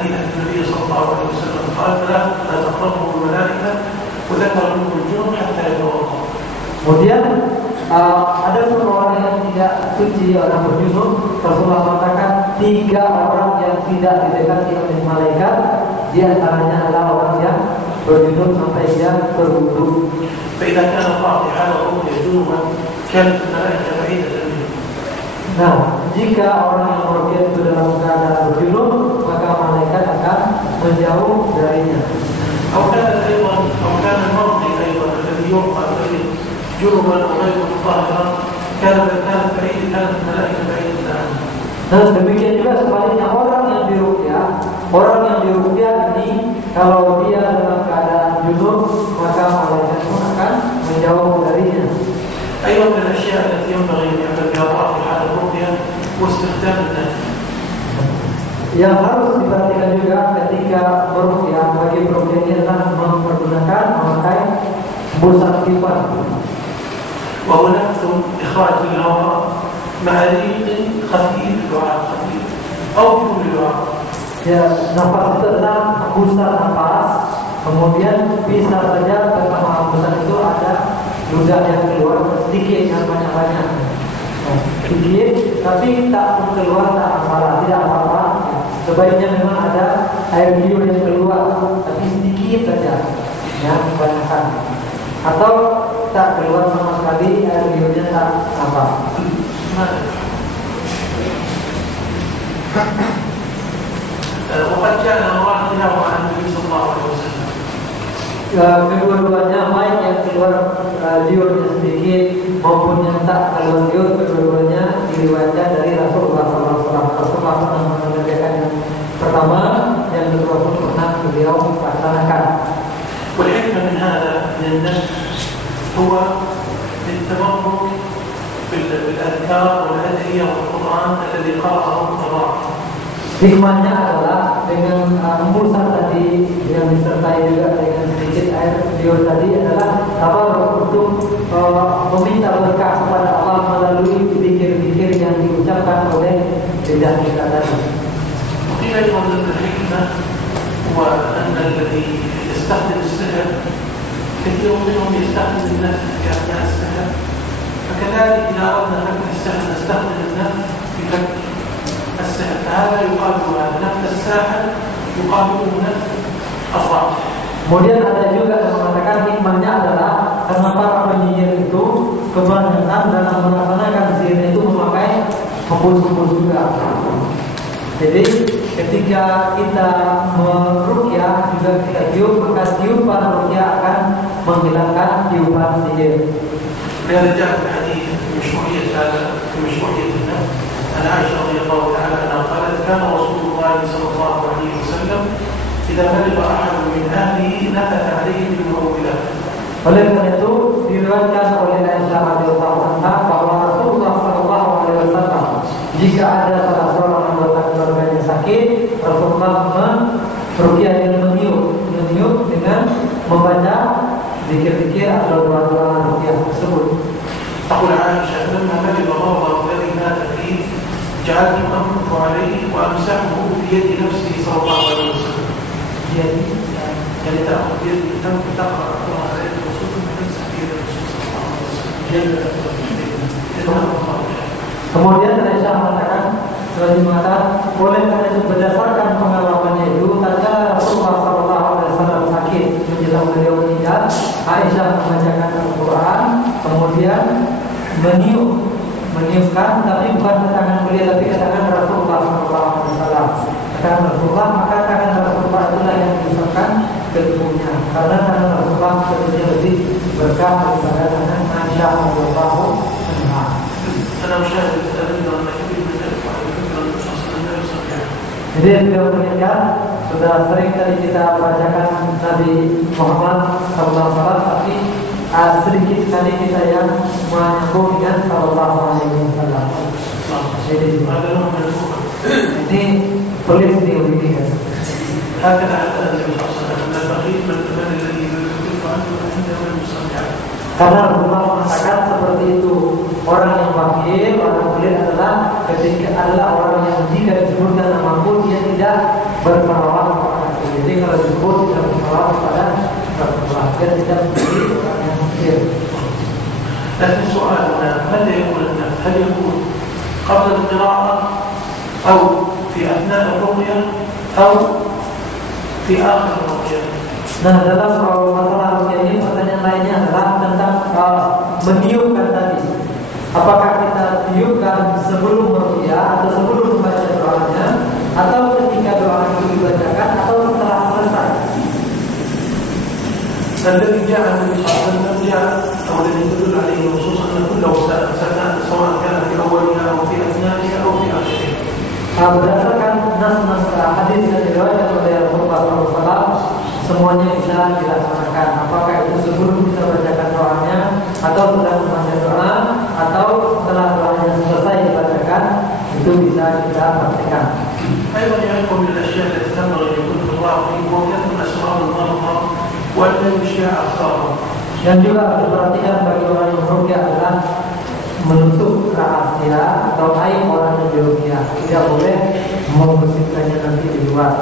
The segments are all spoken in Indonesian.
النبي صلى الله عليه وسلم قال لا تقربوا الملائكة وذكر منهم الجنوب حتى يتوضأ. Kemudian ada orang yang tidak suci, orang berjunub. Rasulullah mengatakan 3 orang yang tidak didekati oleh malaikat, di antaranya adalah orang yang berjunub sampai dia berwudu. فإذا كان القاضي على رؤية جنوبا كانت الملائكة بعيدة منه. Nah, jika orang yang meruqyah itu dalam keadaan berjunub, maka malaikat akan menjauh darinya. أو كان المرضي أيضا الذي يرقى جنبا أو غير طاهرا كانت الملائكة بعيدة عنه. Dan demikian juga sebaliknya orang yang diruqyah ini kalau dia dalam keadaan junub, maka malaikat pun akan menjauh darinya. أيضا من الأشياء التي ينبغي أن يعمل بها الله في حال الرقية هو استخدام النفس. Yang harus diperhatikan juga ketika meruqyah, bagi peruqyah ini adalah mempergunakan memakai busa kipas. وهو نفس إخراج الهواء مع ريق خفيف دعاء خفيف أو بدون دعاء. Ya, nafas itu adalah hembusan nafas, kemudian bisa saja bersama hembusan itu ada ludah yang keluar sedikit, yang banyak-banyak. Sedikit, tapi tak pun keluar tak masalah, tidak apa-apa. Sebaiknya memang ada air liur yang keluar, tapi sedikit saja, ya, kebanyakan. Atau tak keluar sama sekali, air liurnya tak apa. وقد جاء أنواع خلاف عن النبي صلى الله عليه وسلم. Kedua-duanya, baik yang keluar liurnya sedikit maupun yang tak keluar liur, kedua-duanya diriwayatkan dari Rasulullah SAW. Rasulullah pernah mengerjakan yang pertama, yang kedua pun pernah beliau laksanakan. والحكمة من هذا من النفس هو التبرك بالأذكار والأدعية والقرآن الذي قرأه القراء. Hikmahnya adalah dengan hembusan tadi yang disertai juga dengan sedikit air liur tadi adalah untuk meminta berkah kepada Allah melalui zikir-zikir yang diucapkan oleh lidah kita tadi. وقيل أيضا أن الحكمة هو أن الذي يستخدم السحر كثير منهم يستخدم النفس في أثناء السحر، فكذلك إذا أردنا فك السحر نستخدم النفس في فك السحر، فهذا يقابل هذا، نفس الساحر يقابله نفس الراقي. Kemudian ada juga yang mengatakan hikmahnya adalah karena para penyihir itu kebanyakan dalam melaksanakan sihir itu memakai hembus-hembus juga. Jadi ketika kita meruqyah juga kita tiup, maka tiupan ruqyah akan menghilangkan tiupan sihir. لهذا جاء في الحديث مشروعية هذا في مشروعية النفس عن عائشة رضي الله تعالى عنها قالت كان رسول الله صلى الله عليه وسلم إذا مرض أحد من أهله نفث عليه بالمعوذات. Oleh karena itu diriwayatkan oleh Aisyah radhiyallahu anha bahwa Rasulullah sallallahu alaihi wasallam jika ada salah seorang anggota keluarganya sakit, Rasulullah meruqyah dengan meniup dengan membaca zikir-zikir atau doa-doa ruqyah tersebut. تقول عائشة لما مرض مرضه الذي مات فيه جعلت أنفث عليه وأمسحه بيد نفسه صلى الله عليه وسلم. يعني تأخذ بيد تقرأ القرآن عليه الرسول ثم تمسح بيد الرسول صلى الله عليه وسلم. Kemudian Aisyah mengatakan oleh karena itu berdasarkan pengalamannya itu tatkala Rasulullah SAW sakit menjelang beliau meninggal, Aisyah membacakan Al-Quran, kemudian meniupkan, tapi bukan ke tangan beliau tapi ke tangan Rasulullah SAW. Tangan Rasulullah, maka tangan Rasulullah itulah yang diusapkan ke tubuhnya, karena tangan Rasulullah sebetulnya lebih berkah daripada tangan Aisyah radhiyallahu anha. Jadi beliau meninggal, sudah sering tadi kita bacakan Nabi Muhammad SAW, tapi sedikit sekali kita yang menyambung dengan Sallallahu Alaihi Wasallam. Jadi ini tulis di ini kan. Karena Rasulullah mengatakan seperti itu, orang yang bakhil, orang pelit adalah ketika adalah orang yang jika disebutkan namaku dia tidak berperawat kepada itu. Jadi kalau disebut tidak berperawat kepada Rasulullah, dia tidak menjadi orang yang mungkin. لكن سؤالنا متى يكون النفس؟ هل يكون قبل القراءة أو في أثناء الرقية أو في آخر الرقية؟ Nah, dalam masalah ruqyah ini pertanyaan lainnya adalah tentang meniupkan tadi. Apakah kita tiupkan sebelum ruqyah atau sebelum membaca doanya, atau ketika doa itu dibacakan, atau setelah selesai? الذي جاء النبي صلى الله عليه وسلم جاء أو الذي يدل عليه النصوص أن كل سنة سواء كان في أولها أو في أثنائها أو في آخرها. Berdasarkan nas-nas hadis yang diriwayatkan oleh Rasulullah SAW, semuanya bisa dilaksanakan. Apakah itu sebelum kita bacakan doanya, atau setelah membaca doa, atau setelah doanya selesai dibacakan, itu bisa kita praktikkan. أيضا يكون من الأشياء التي تنبغي لكل الراقي وكثرة الأسرار الظاهرة وأن يشيع أخطارها. Dan juga harus diperhatikan bagi orang yang meruqyah adalah menutup rahasia atau aib orang yang diruqyah. Tidak boleh menggosipkannya nanti di luar.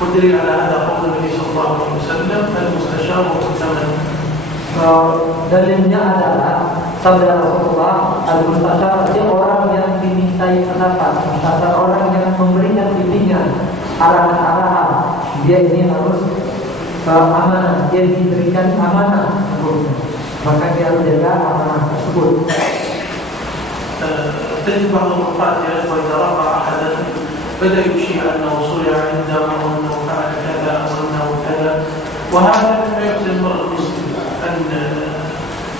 والدليل على هذا قول النبي صلى الله عليه وسلم المستشار مؤتمن. Dalilnya adalah sabda Rasulullah, al-mustashar dia orang yang dimintai pendapat, mustashar orang yang memberikan bimbingan, arahan-arahan. Dia ini harus amanah, dia diberikan amanah sebelumnya, maka dia harus jaga amanah tersebut. تجد بعض الرقاة يا إخوة إذا رقى أحدا بدأ يشيع أنه صلع عنده وأنه فعل كذا وأنه كذا، وهذا لا يجزي المرء المسلم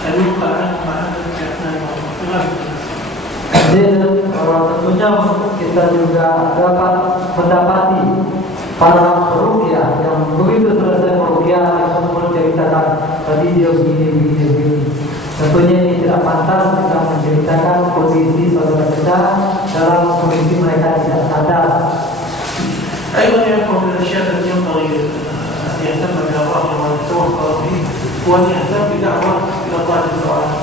أن يبقى عنه مع هذا في أثناء الوقت. Jadi tentunya kita juga dapat mendapati para peruqyah yang begitu selesai peruqyah yang menceritakan tadi dia begini. Tentunya ini tidak pantas kita menceritakan kondisi saudara kita dalam kondisi mereka tidak sadar. أيضا يكون من الأشياء التي ينبغي أن يهتم بها الراجل وأن يتوفر فيه وأن يهتم بدعوة إلى الله جل وعلا.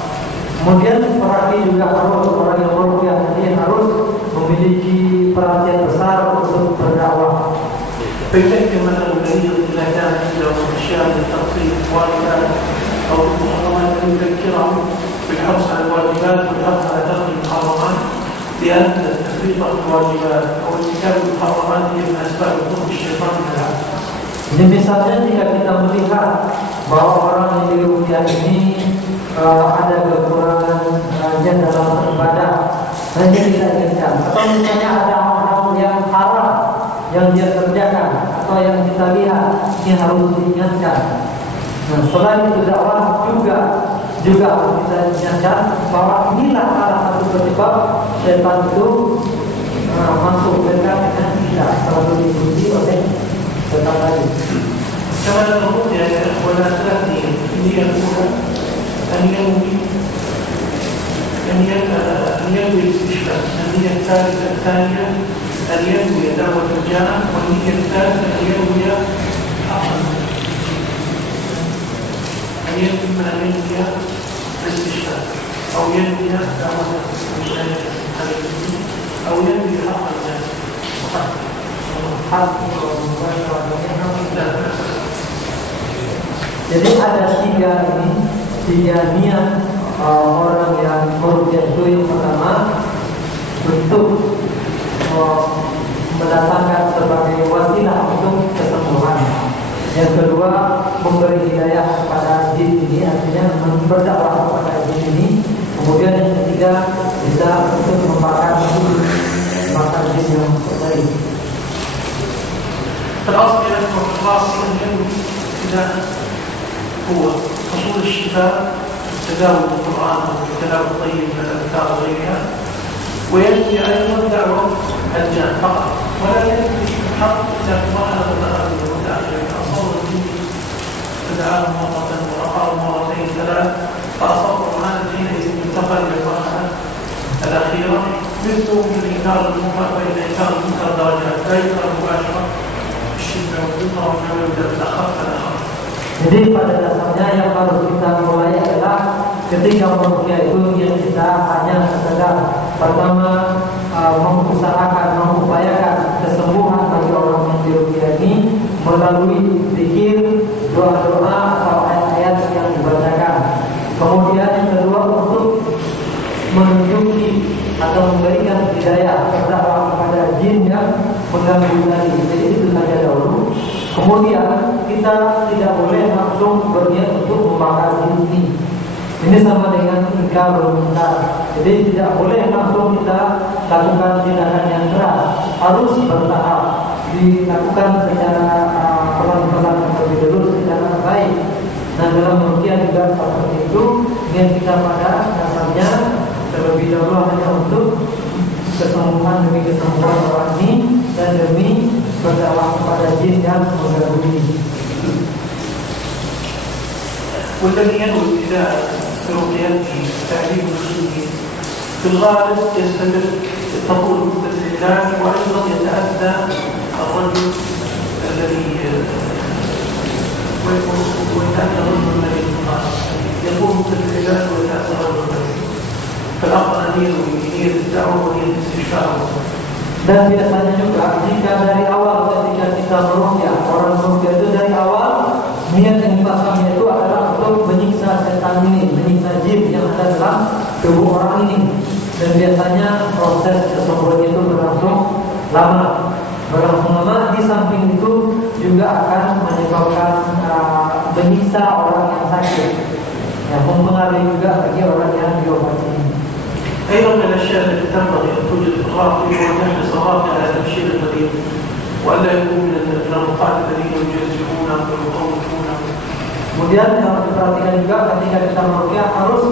Kemudian perhati juga harus orang yang meruqyah tadi harus memiliki perhatian besar untuk berdakwah. فيتأتي مثلا المريض إذا كان عنده أشياء من التقصير والواجبات أو المحرمات أن يذكره بالحرص على الواجبات والحرص على ترك المحرمات، لأن تفريط الواجبات أو ارتكاب المحرمات هي من أسباب خروج الشيطان من العبد. Jadi misalnya jika kita melihat bahwa orang yang diruqyah ini ada kekurangannya dalam beribadah, dan dia tidak inginkan, atau misalnya ada hal-hal yang haram yang dia kerjakan atau yang kita lihat, ini harus diingatkan. Nah, selain itu dakwah juga harus kita ingatkan bahwa inilah salah satu penyebab syaitan itu masuk dekat dengan kita, selalu diikuti oleh setan tadi. كما نقول يا إخوانا ثلاثة النية الأولى أن ينوي الاستشفاء، النية الثانية أن ينوي دعوة الجامع، والنية الثالثة أن ينوي الاستشفاء أو ينوي دعوة أو ينوي حق الناس Jadi ada tiga niat orang yang meruqyah itu. Yang pertama untuk mendatangkan sebagai wasilah untuk kesembuhan. Yang kedua memberi hidayah kepada jin ini, artinya berdakwah kepada jin ini. Kemudian yang ketiga bisa untuk membakar jin yang baik. الأصل أنه الخاص أن ينوي إذا هو حصول الشفاء تداول القرآن والكلام الطيب من الأذكار وغيرها، وينوي أيضا دعوة الجان فقط، ولا ينوي حق إذا مرحلة التقدم والتأخير أصاب الدين فدعاهم مرة ورقاهم مرتين ثلاث فأصاب القرآن حينئذ انتقل إلى المرحلة الأخيرة، مثل من إنكار المنكر، فإن إنكار المنكر درجات لا ينكر مباشرة. Jadi pada dasarnya yang harus kita mulai adalah ketika meruqyah itu yang kita hanya sekedar pertama mengusahakan, mengupayakan kesembuhan bagi orang yang diruqyah melalui zikir, doa-doa atau ayat-ayat yang dibacakan. Kemudian yang kedua untuk menunjuki atau memberikan hidayah kepada jin yang mengganggu tadi. Jadi itu saja dahulu. Kemudian kita tidak boleh langsung berniat untuk membakar jin ini. Ini sama dengan ingkarul munkar. Jadi tidak boleh langsung kita lakukan tindakan yang keras. Harus bertahap, dilakukan secara pelan-pelan terlebih dulu secara baik. Nah dalam ruqyah juga seperti itu. Dengan kita pada dasarnya terlebih dahulu hanya untuk kesembuhan demi kesembuhan orang ini dan demi berdakwah kepada jin yang mengganggu ini. والذي ينوي ابتداء رقيته تعليم المسلمين في الغالب يستمر تطول مدة العلاج وايضا يتأذى الرجل الذي ويتأذى الرجل الذي يطول مدة العلاج ويتأذى الرجل الذي فالأفضل أن ينير الدعوة ونير الاستشفاء. Dan biasanya juga jika dari awal ketika kita meruqyah, orang meruqyah itu dari awal niat yang dipasangnya itu adalah untuk menyiksa setan ini, menyiksa jin yang ada dalam tubuh orang ini. Dan biasanya proses kesembuhan itu berlangsung lama. Di samping itu juga akan menyebabkan menyiksa orang yang sakit, yang mempengaruhi juga bagi orang yang diobati. أيضا من الأشياء التي تنبغي أن توجد في الراقي هو أن يحرص الراقي على تبشير المريض وألا يكون من الرقاة الذين يجزئونه ويطوفونه. Kemudian harus diperhatikan juga ketika kita meruqyah harus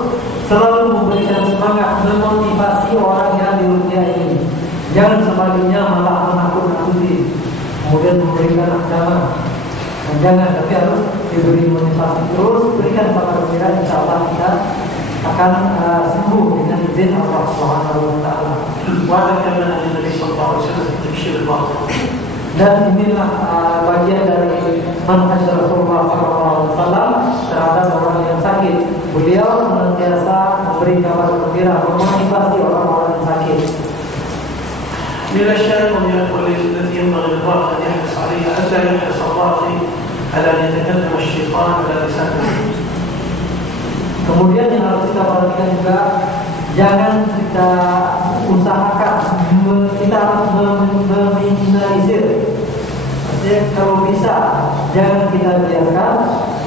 selalu memberikan semangat, memotivasi orang yang diruqyah ini. Jangan sebaliknya malah menakut-nakuti, kemudian memberikan ancaman. Jangan, tapi harus diberi motivasi terus, berikan kabar gembira, insyaallah kita akan sembuh dengan izin Allah Subhanahu wa taala. وهذا كما أن النبي صلى الله عليه وسلم تبشير الباطل. Dan inilah bagian dari manhaj Rasulullah SAW terhadap orang yang sakit. Beliau senantiasa memberi kabar gembira, memotivasi orang-orang yang sakit. من الأشياء التي ينبغي للراقي أن يحرص عليها ألا يحرص الراقي على أن يتكلم الشيطان على لسانه. Kemudian yang harus kita perhatikan juga, jangan kita usahakan, kita harus meminimalisir. Artinya kalau bisa, jangan kita biarkan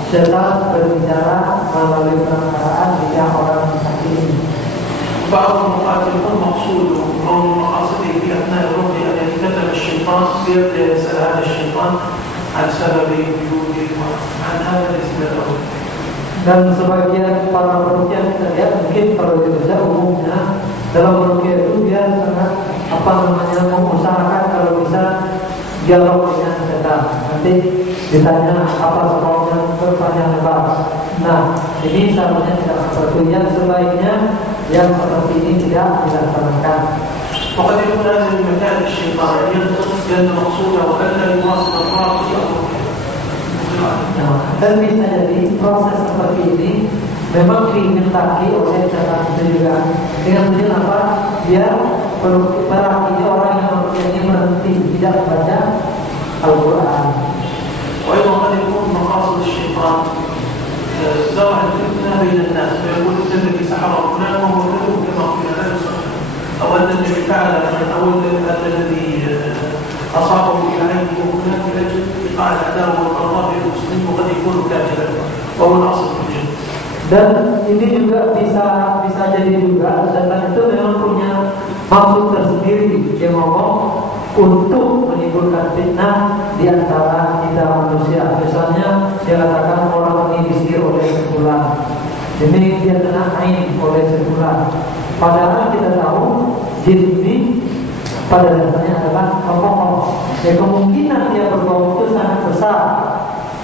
setan berbicara melalui perkataan lidah orang sakit ini. بعض الرقاة يكون مقصوده أو من مقاصده في أثناء الرقية أن يتكلم الشيطان ليبدأ يسأل هذا الشيطان عن سبب وجوده وعن هذا الاسم الأول. Dan sebagian para peruqyah kita lihat mungkin kalau kita umumnya dalam peruqyah itu dia sangat mengusahakan kalau bisa dialog dengan setan. Nanti ditanya apa sebabnya berpanjang lebar. Nah, ini seharusnya tidak seperti itu. Yang sebaiknya yang seperti ini tidak dilaksanakan. وقد يكون هذا من مكان الشيطان لأن مقصوده وألا يواصل الراقي أو dan bisa jadi proses seperti ini memang dimintai oleh setan itu juga. Dengan tujuan apa? Biar ini orang yang meruqyah berhenti tidak membaca Al-Quran. وأيضا قد يكون مقاصد الشيطان زرع الفتنة بين الناس فيقول الذي سحر فلان وهو كذب كما قيل لا يصح أو أن الذي فعل أو الذي أصابه بعينه وفلان لأجل إيقاع العداوة والبغضاء بين المسلمين وقد يكون كاذبا وهو الأصل في الجن. Dan ini juga bisa jadi juga setan itu memang punya maksud tersendiri. Dia ngomong untuk menimbulkan fitnah di antara kita manusia. Misalnya dia katakan orang ini disihir oleh sebulan, ini dia kena ain oleh sebulan. Padahal kita tahu jin ini pada dasarnya adalah pembohong. Ya kemungkinan dia berbohong itu sangat besar.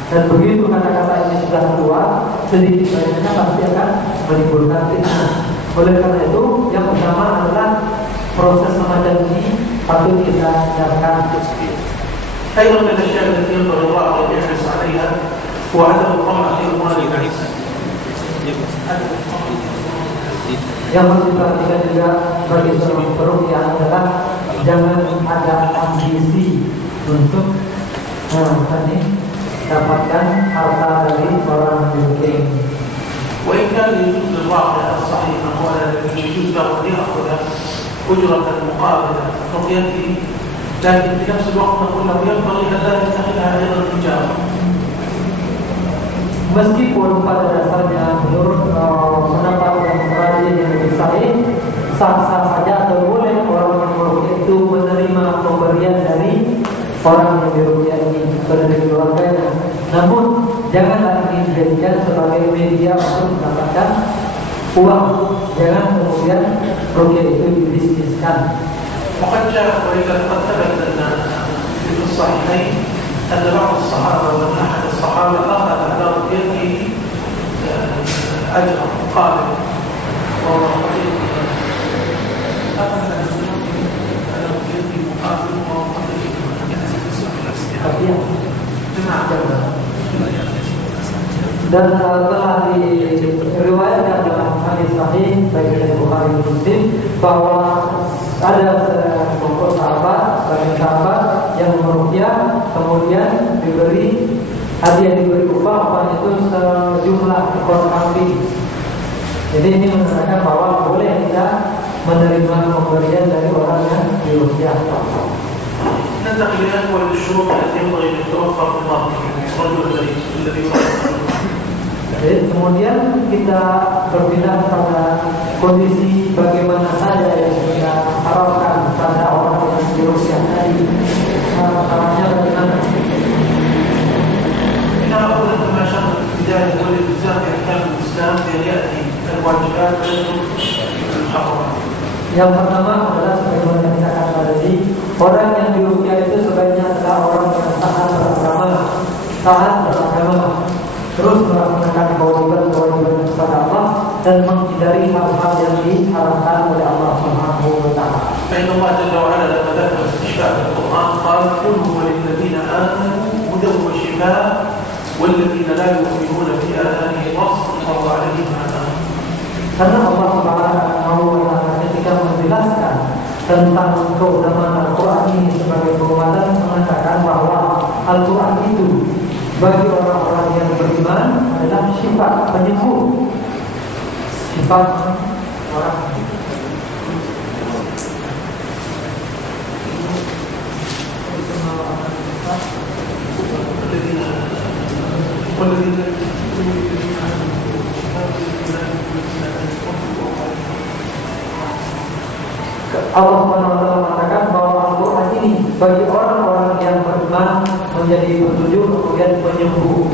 Dan begitu kata-kata ini sudah keluar, sedikit banyaknya pasti akan menimbulkan fitnah. Oleh karena itu, yang pertama adalah proses semacam ini patut kita hindarkan. أيضا من الأشياء التي ينبغي الراقي أن يحرص عليها هو عدم الطمع في أموال الناس. Yang harus diperhatikan juga bagi seorang peruqyah adalah jangan ada ambisi untuk Tadi dapatkan harta dari orang miskin. وإن كان يجوز للواقع الصحيح هو الذي يجوز له أن يأخذ أجرة مقابل رؤيته، لكن في نفس الوقت نقول له ينبغي أن لا يتخذها أيضا تجارة. Meskipun pada dasarnya menurut pendapat yang rajin yang lebih sahih, sah-sah saja atau boleh orang yang meruqyah itu menerima pemberian dari orang yang diruqyah ini atau dari keluarganya. Namun janganlah ini dijadikan sebagai media untuk mendapatkan uang. Jangan kemudian ruqyah itu dibisniskan. وقد جاء وإذا قد ثبت أن في الصحيحين أن بعض الصحابة وأن أحد الصحابة أخذ على رؤيته أجرا مقابل، وهو قليل أخذ على رؤيته مقابل وهو قليل. Dan telah diriwayatkan dalam hadis sahih baik dari Bukhari dan Muslim bahwa ada sekelompok sahabat, sebagian sahabat yang meruqyah kemudian diberi hadiah, diberi upah itu sejumlah ekor kambing. Jadi ini menunjukkan bahwa boleh kita menerima pemberian dari orang yang diruqyah. ننتقل الآن للشروط التي ينبغي أن تتوفر في الرجل الذي Jadi kemudian kita berpindah pada kondisi bagaimana saja yang kita harapkan pada orang yang diruqyah tadi. Caranya bagaimana? إنها أولا كما شرط في البداية هو الالتزام بأحكام الإسلام بأن يأتي الواجبات ويترك المحرمات. Yang pertama adalah sebagaimana yang kita katakan tadi, orang yang diruqyah itu sebaiknya adalah orang yang taat beragama, terus melaksanakan kewajiban kepada Allah dan menghindari hal-hal yang diharamkan oleh Allah Subhanahu wa taala. فإن الله جل وعلا لما ذكر استشفاء القرآن قال قل هو للذين آمنوا هدى وشفاء والذين لا يؤمنون في آذانهم وقر فهو عليهم عذاب. Karena Allah Subhanahu wa taala ketika menjelaskan tentang keutamaan Al-Quran ini sebagai penguatan mengatakan bahwa Al-Quran itu bagi orang-orang yang beriman adalah sifat penyembuh, sifat orang. Allah Subhanahu wa taala mengatakan bahwa Al-Quran ini bagi orang-orang yang beriman menjadi petunjuk kemudian penyembuh.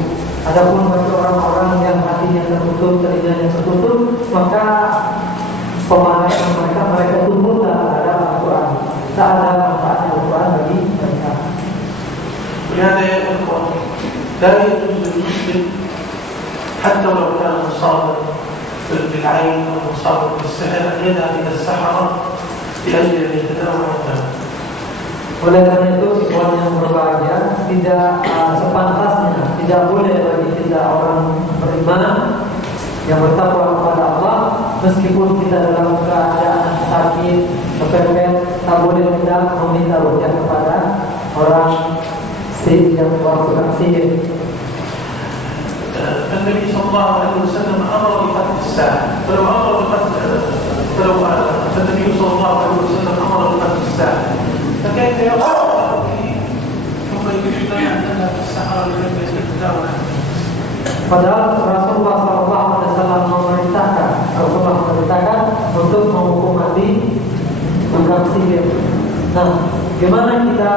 Adapun bagi orang-orang yang hatinya tertutup, telinganya tertutup, maka pemahaman mereka tumpul terhadap Al-Quran. Tak ada manfaat Al-Quran bagi mereka. لهذا يا إخوة لا يجوز للمسلم حتى لو كان مصابا بالعين أو مصابا بالسحر أن يذهب إلى السحرة لأجل أن يتداوى الدم. Oleh karena itu, ikhwan yang berbahagia, tidak sepantasnya, tidak boleh bagi kita orang beriman yang bertakwa kepada Allah, meskipun kita dalam keadaan sakit, kepepet, tak boleh kita meminta ruqyah kepada orang yang melakukan sihir. النبي صلى الله عليه وسلم أمر بقتل الساحر، فالنبي صلى الله عليه وسلم أمر بقتل الساحر، فكيف يقول ثم يجب أن السحرة لم يتداول. Padahal Rasulullah SAW memerintahkan untuk menghukum mati tukang sihir. Nah, gimana kita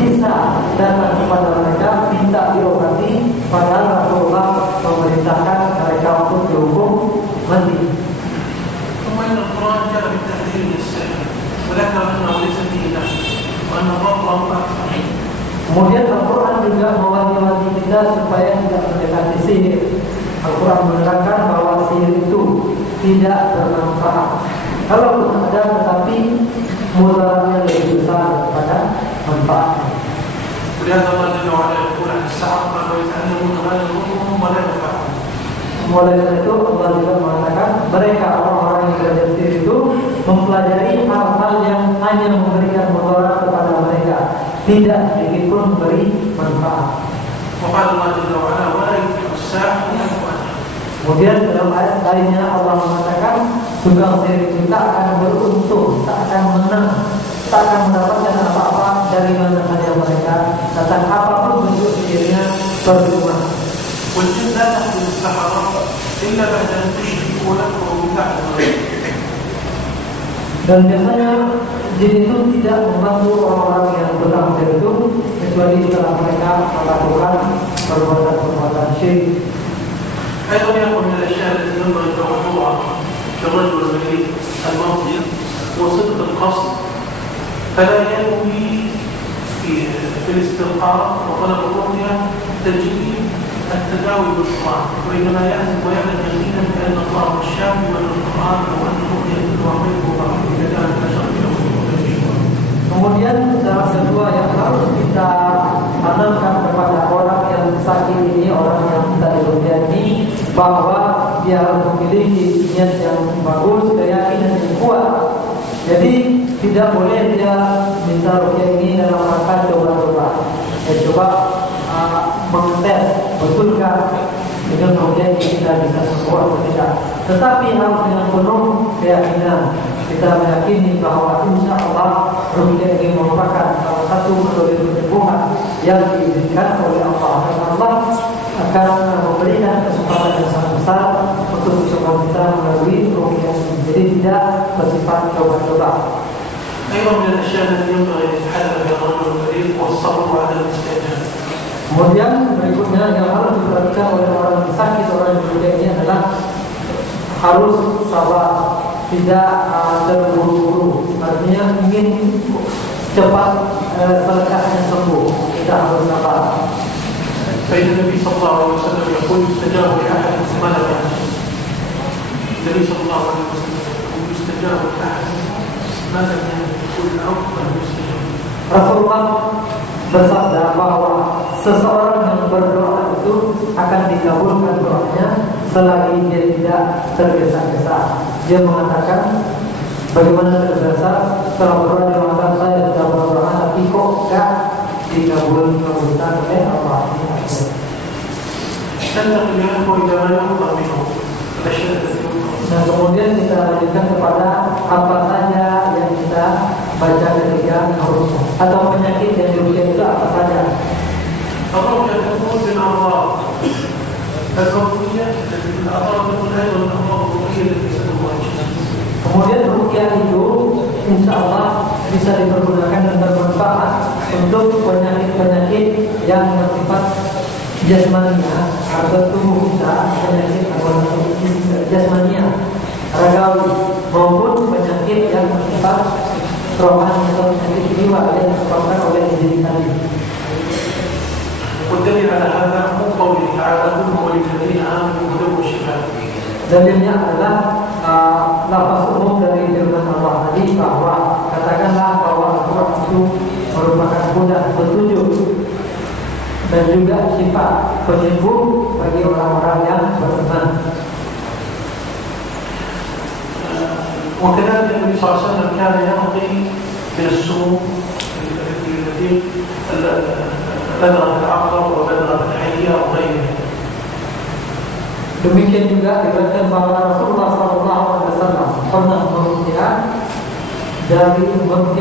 bisa datang kepada mereka minta diobati, padahal Rasulullah memerintahkan mereka untuk dihukum mati. ثم إن القرآن جاء بالتحذير من السحر وذكر أنه ليس فيه نفس وأن الرب أكثر. Kemudian Al-Quran juga mewanti-wanti kita supaya tidak mendekati sihir. Al-Quran menerangkan bahwa sihir itu tidak bermanfaat. Kalau ada, tetapi mudaratnya lebih besar daripada manfaatnya. ولهذا الله جل وعلا يقول عن السحرة ويتعلمون ما يضرهم ولا ينفعهم. Mulai dari itu Allah juga mengatakan mereka orang-orang yang belajar sihir itu mempelajari hal-hal yang hanya memberikan mudarat kepada mereka, tidak sedikit pun memberi manfaat. وقال الله جل وعلا ولا يفلح الساحر أمواته. Kemudian dalam ayat lainnya Allah mengatakan tukang sihir itu tak akan beruntung, tak akan menang, tak akan mendapatkan apa-apa dari mana saja mereka datang apapun bentuk sihirnya percuma. والجن لا تأخذ السحرة إلا بعد أن تشركوا لكم ببعض الغيب. Dan biasanya jin itu tidak membantu orang-orang yang tukang sihir itu kecuali setelah mereka melakukan perbuatan-perbuatan syirik. أيضا يكون من الأشياء التي ينبغي توضعها للرجل المريض المرضي وصدق القصد، فلا ينوي في الاستلقاء وطلب الرقية تجديد التداوي بالقرآن، وإنما يعزم ويعلم يقينا بأن الله هو الشافي وأن القرآن أو أن الرقية الواقع وضعه إذا كان البشر Kemudian dalam kedua yang harus kita tanamkan kepada orang yang sakit ini, orang yang kita diruqyah ini, bahwa dia harus memiliki niat yang bagus, keyakinan yang kuat. Jadi tidak boleh dia minta ruqyah ini dalam rangka coba-coba. Coba mengetes betulkah dengan ruqyah ini kita bisa sembuh atau tidak. Tetapi harus dengan penuh keyakinan. Kita meyakini bahwa insya Allah ruqyah ini merupakan salah satu metode penyembuhan yang diizinkan oleh Allah, dan Allah akan memberikan kesempatan yang sangat besar untuk semua kita melalui ruqyah ini. Jadi tidak bersifat coba-coba. أيضا من الأشياء التي ينبغي أن يتحدث بها الرجل المريض هو الصبر وعدم الاستعجال. Kemudian berikutnya yang harus diperhatikan oleh orang yang sakit, orang yang beruqyah ini adalah harus sabar, tidak terburu-buru. Artinya ingin cepat selekasnya sembuh, kita harus sabar. فإن النبي صلى الله عليه وسلم يقول يستجاب لأحد ما لم يعجل. النبي صلى الله عليه وسلم يقول يستجاب لأحد ما لم يعجل كل أفضل يستجاب. Rasulullah bersabda bahwa seseorang yang berdoa itu akan dikabulkan doanya selagi dia tidak tergesa-gesa. Dia mengatakan, bagaimana tergesa setelah berdoa dia mengatakan saya sudah berdoa tapi kok enggak dikabulkan oleh Allah. Nah, kemudian kita lanjutkan kepada apa saja yang kita baca ketika meruqyah atau penyakit yang diruqyah itu apa saja. الرقية تكون بالأمراض الرقية التي بالأمراض تكون أيضا الأمراض الرقية التي ستواجهها. Kemudian ruqyah itu insya Allah bisa dipergunakan dan bermanfaat untuk penyakit-penyakit yang bersifat jasmania atau tubuh kita, penyakit jasmania, ragawi, maupun penyakit yang bersifat rohani atau penyakit jiwa yang disebabkan oleh diri tadi. والدليل على هذا هو قوله تعالى قل هو للذين آمنوا هدى وشفاء. Dalilnya adalah lafaz umum dari firman Allah tadi bahwa katakanlah bahwa Al-Quran itu merupakan huda, petunjuk dan juga sifat, penyembuh bagi orang-orang yang beriman. وكذلك النبي صلى الله عليه وسلم كان يرقي من السموم التي بلغت العقرب وبلغت الحية وغيرها. Demikian juga diriwayatkan bahwa Rasulullah SAW pernah meruqyah dari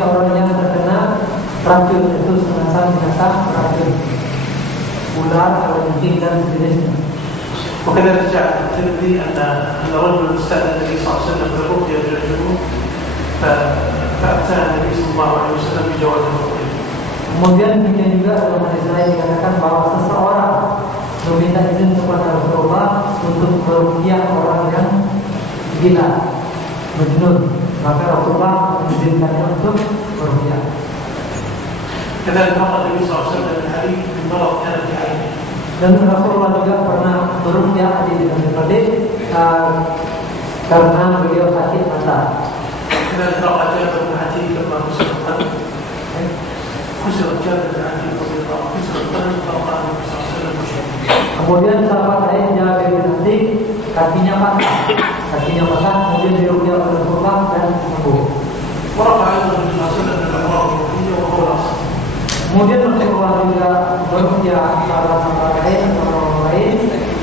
orang yang terkena racun, itu sengaja binatang racun, ular, kalajengking dan sejenisnya. وكذلك جاء الترمذي أن رجل استأذن النبي صلى الله عليه وسلم بالرقية من الجنون فأتى النبي صلى الله عليه وسلم بجواز الرقية. Kemudian demikian juga dalam hadis lain dikatakan bahwa seseorang meminta izin kepada Rasulullah untuk meruqyah orang yang gila, majnun, maka Rasulullah mengizinkannya untuk meruqyah. كذلك رقى النبي صلى الله عليه وسلم علي من مرض كان في عينه. Dan Rasulullah juga pernah meruqyah di Bangladesh karena beliau sakit mata. كذلك رقى جابر بن عتيق لما كسر القلب. كسر جابر بن عتيق رضي الله عنه كسر القلب فرقى النبي صلى الله عليه وسلم وشفاه. Kemudian sahabat lain Jabir bin Athiq kakinya patah, kemudian diruqyah oleh Rasulullah dan sembuh. ورفع أيضا النبي صلى الله عليه وسلم الأمراض الروحية وهو الأصل. Kemudian Rasulullah juga berusia sahabat-sahabat lain atau orang lain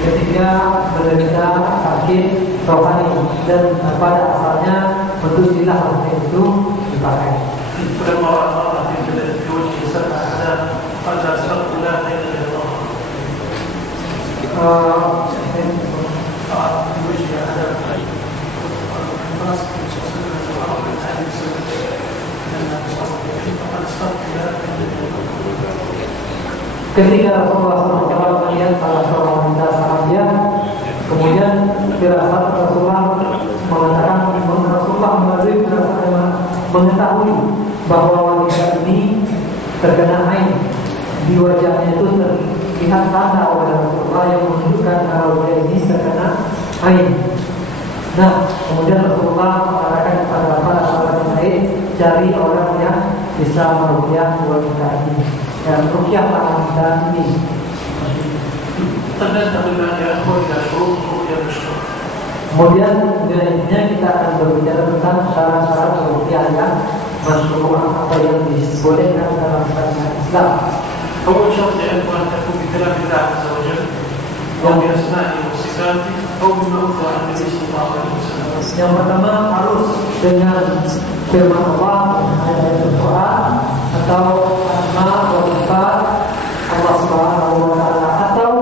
ketika menderita sakit rohani dan pada asalnya bentuk silah seperti itu dipakai. فلما رأى المرأة في وجهه سبع أعداء قال أسرقت لا خير إلا الله. في وجه أعداء Ketika Rasulullah SAW melihat salah seorang wanita Sahabiah, kemudian firasat Rasulullah mengatakan, Rasulullah melalui firasat mengetahui bahwa wanita ini terkena ain. Di wajahnya itu terlihat tanda oleh Rasulullah yang menunjukkan kalau dia ini terkena ain. Nah, kemudian Rasulullah mengatakan kepada para sahabat lain, cari orang yang bisa meruqyah wanita ini. Dan ruqyahlah wanita ini. Kemudian intinya kita akan berbicara tentang syarat-syarat ruqyah yang masyhur apa yang dibolehkan dalam syariat Islam. أول شرط يجب أن تكون بكلام الله عز وجل أو بأسمائه وصفاته أو بما أخبر عن النبي صلى الله عليه وسلم. Yang pertama harus dengan firman Allah, ayat Al-Quran atau asma wa sifat Allah Subhanahu wa taala atau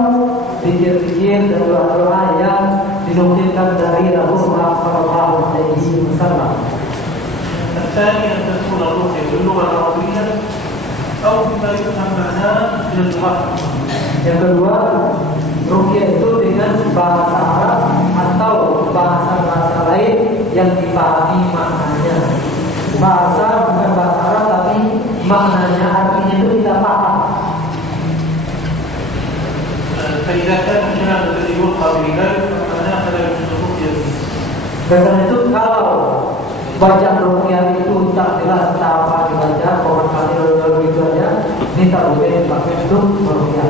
zikir-zikir dan doa-doa yang dinukilkan dari Rasulullah sallallahu alaihi wasallam. الثاني أن تكون الرقية باللغة العربية أو بما يفهم معناه من اللغة. Yang kedua, ruqyah itu dengan bahasa Arab atau bahasa-bahasa lain yang dipahami maknanya. Bahasa bukan bahasa Arab tapi maknanya artinya itu kita paham. فإذا كان الكلام الذي يلقى بذلك فمعناه فلا يوجد رقية. Karena itu kalau baca ruqyah itu tak jelas apa dibaca, orang kali itu aja, ini tak boleh dipakai untuk ruqyah.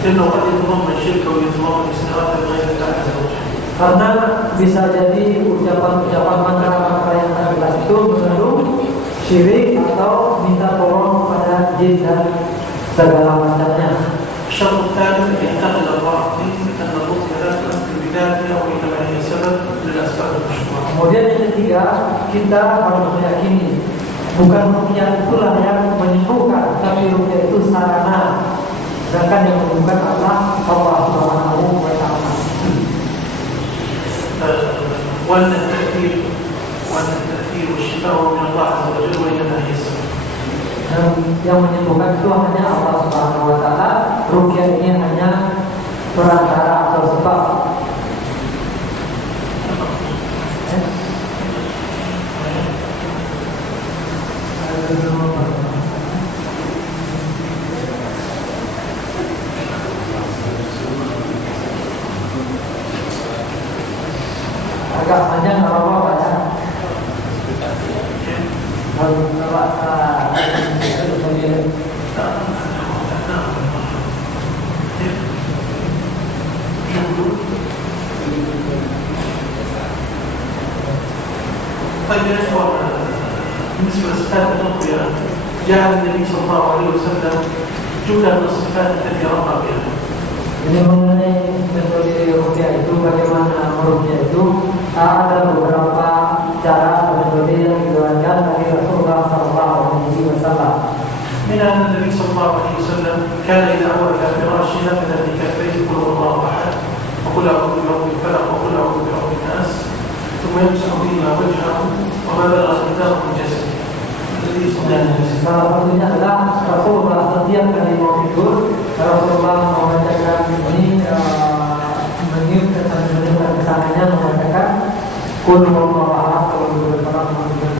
لأنه قد يتضمن الشرك ويتضمن استغاثة بغير الله عز وجل. Karena bisa jadi ucapan-ucapan mantra-mantra yang tak jelas itu mengandung syirik atau minta tolong pada jin dan segala macamnya. الشرط الثالث أن يعتقد الراقي أن الرقية لا تؤثر بذاتها وإنما هي سبب للأسباب المشروعة. Kemudian yang ketiga, kita harus meyakini bukan ruqyah itulah yang menyembuhkan, tapi ruqyah itu sarana. Sedangkan yang menyembuhkan adalah Allah Subhanahu wa taala. وأن التأثير والشفاء من الله عز وجل وإنما هي سبب. Dan yang menyembuhkan itu hanya Allah Subhanahu wa taala. Ruqyah ini hanya perantara atau sebab. Agak panjang apa-apa ya. طيب يا إخوان، بالنسبة لصفات الرقية جاء النبي صلى الله عليه وسلم جملة من الصفات التي رقى بها. Ini mengenai metode ruqyah itu, bagaimana meruqyah itu, ada beberapa cara atau metode yang diriwayatkan dari Rasulullah SAW. من أن النبي صلى الله عليه وسلم كان إذا أول إلى فراشه نفذ بكفيه قل هو الله أحد وقل أعوذ برب الفلق وقل أعوذ برب الناس ثم يمسح بهما وجهه وما بلغ ختامه من جسده. Salah satunya adalah Rasulullah setiap kali mau tidur, Rasulullah membacakan ini meniup ke tangannya mengatakan Qul huwallahu